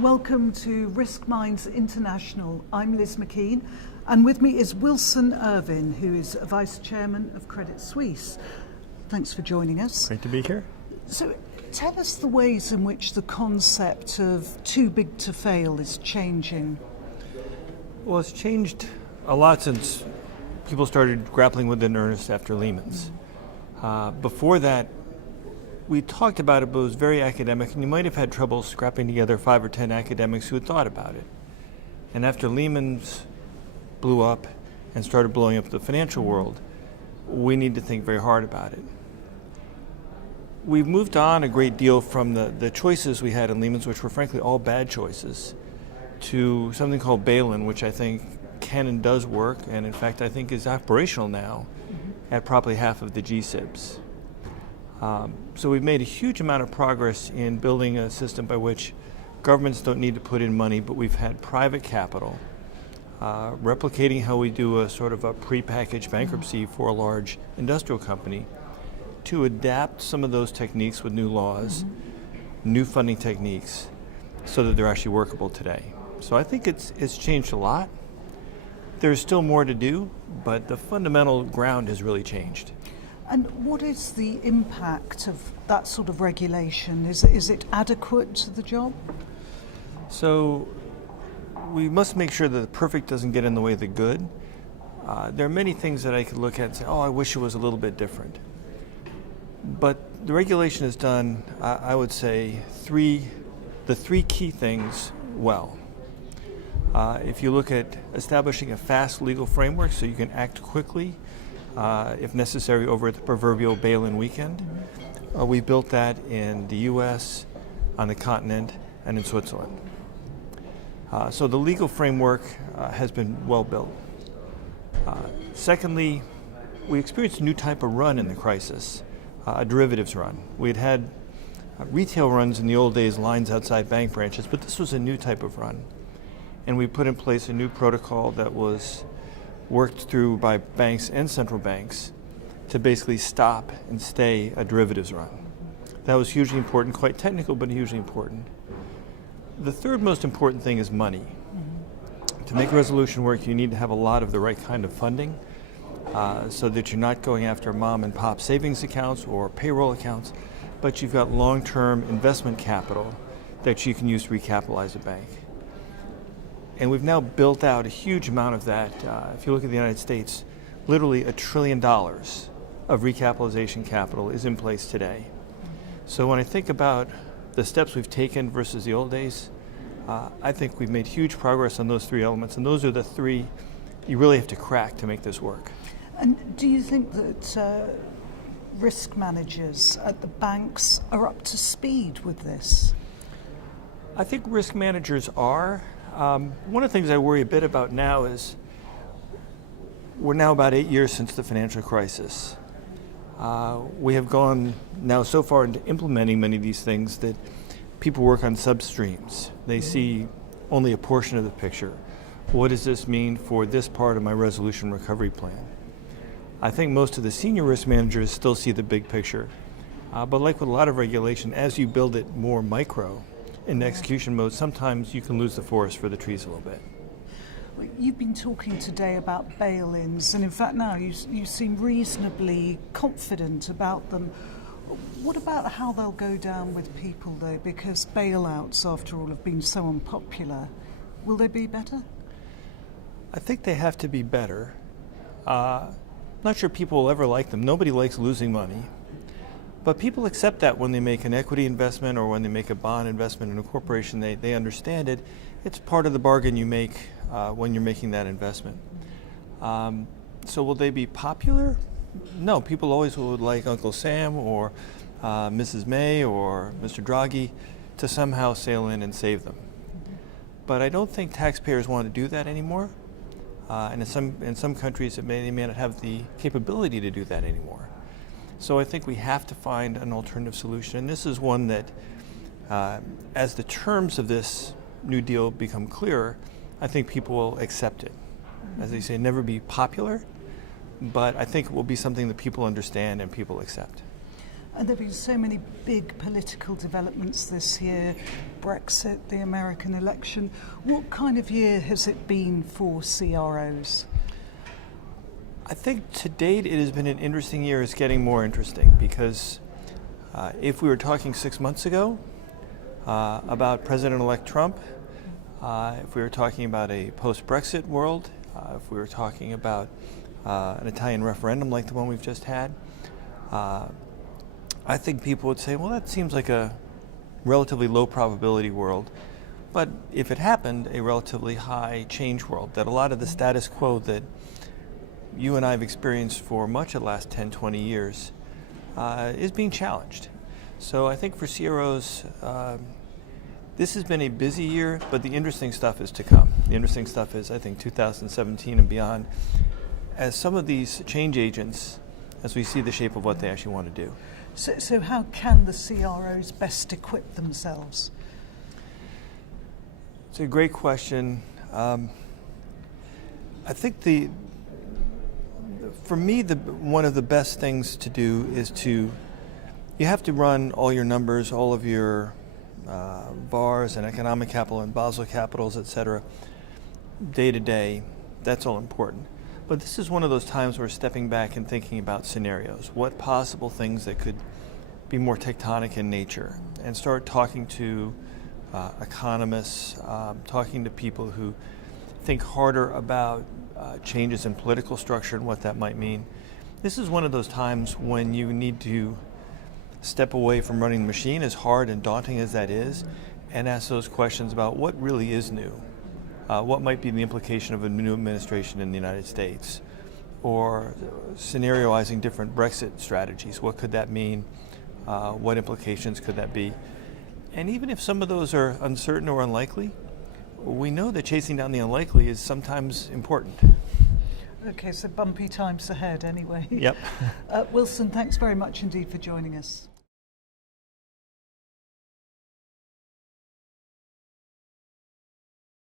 Welcome to Risk Minds International. I'm Liz McKean, and with me is Wilson Ervin, who is Vice Chairman of Credit Suisse. Thanks for joining us. Great to be here. So tell us the ways in which the concept of too big to fail is changing. Well, it's changed a lot since people started grappling with it in earnest after Lehman's. Before that, we talked about it, but it was very academic, and you might have had trouble scrapping together 5 or 10 academics who had thought about it. And after Lehman's blew up and started blowing up the financial world, we need to think very hard about it. We've moved on a great deal from the choices we had in Lehman's, which were frankly all bad choices, to something called bail-in, which I think can and does work, and in fact I think is operational now at probably half of the GSIBs. So we've made a huge amount of progress in building a system by which governments don't need to put in money, but we've had private capital, replicating how we do a sort of a prepackaged bankruptcy for a large industrial company, to adapt some of those techniques with new laws, new funding techniques, so that they're actually workable today. So I think it's changed a lot. There's still more to do, but the fundamental ground has really changed. And what is the impact of that sort of regulation? Is it adequate to the job? So we must make sure that the perfect doesn't get in the way of the good. There are many things that I could look at and say, oh, I wish it was a little bit different. But the regulation has done, I would say, the three key things well. If you look at establishing a fast legal framework so you can act quickly, if necessary, over the proverbial bail-in weekend. We built that in the U.S., on the continent, and in Switzerland. So the legal framework has been well built. Secondly, we experienced a new type of run in the crisis, a derivatives run. We had retail runs in the old days, lines outside bank branches, but this was a new type of run. And we put in place a new protocol that was worked through by banks and central banks to basically stop and stay a derivatives run. That was hugely important, quite technical, but hugely important. The third most important thing is money. To make resolution work, you need to have a lot of the right kind of funding so that you're not going after mom and pop savings accounts or payroll accounts, but you've got long-term investment capital that you can use to recapitalize a bank. And we've now built out a huge amount of that. If you look at the United States, literally $1 trillion of recapitalization capital is in place today. So when I think about the steps we've taken versus the old days, I think we've made huge progress on those three elements, and those are the three you really have to crack to make this work. And do you think that risk managers at the banks are up to speed with this? I think risk managers are. One of the things I worry a bit about now is we're now about 8 years since the financial crisis. We have gone now so far into implementing many of these things that people work on substreams. They see only a portion of the picture. What does this mean for this part of my resolution recovery plan? I think most of the senior risk managers still see the big picture. But like with a lot of regulation, as you build it more micro, in execution mode, sometimes you can lose the forest for the trees a little bit. You've been talking today about bail-ins, and in fact now you seem reasonably confident about them. What about how they'll go down with people though, because bailouts after all have been so unpopular? Will they be better? I think they have to be better. Not sure people will ever like them. Nobody likes losing money. But people accept that when they make an equity investment or when they make a bond investment in a corporation, they understand it. It's part of the bargain you make when you're making that investment. So will they be popular? No, people always would like Uncle Sam or Mrs. May or Mr. Draghi to somehow sail in and save them. But I don't think taxpayers want to do that anymore. And in some countries, they may not have the capability to do that anymore. So I think we have to find an alternative solution. And this is one that, as the terms of this New Deal become clearer, I think people will accept it. As they say, never be popular, but I think it will be something that people understand and people accept. And there have been so many big political developments this year, Brexit, the American election. What kind of year has it been for CROs? I think to date it has been an interesting year. It's getting more interesting because if we were talking 6 months ago about President-elect Trump, if we were talking about a post-Brexit world, if we were talking about an Italian referendum like the one we've just had, I think people would say, well, that seems like a relatively low probability world. But if it happened, a relatively high change world, that a lot of the status quo that you and I have experienced for much of the last 10, 20 years is being challenged. So I think for CROs, this has been a busy year, but the interesting stuff is to come. The interesting stuff is, I think, 2017 and beyond, as some of these change agents, as we see the shape of what they actually want to do. So how can the CROs best equip themselves? It's a great question. I think for me, one of the best things to do is you have to run all your numbers, all of your VARs and economic capital and Basel capitals, et cetera, day to day. That's all important. But this is one of those times where stepping back and thinking about scenarios, what possible things that could be more tectonic in nature, and start talking to economists, talking to people who think harder about changes in political structure and what that might mean. This is one of those times when you need to step away from running the machine, as hard and daunting as that is, and ask those questions about what really is new. What might be the implication of a new administration in the United States? Or scenarioizing different Brexit strategies. What could that mean? What implications could that be? And even if some of those are uncertain or unlikely, we know that chasing down the unlikely is sometimes important. Okay, so bumpy times ahead anyway. Yep. Wilson, thanks very much indeed for joining us.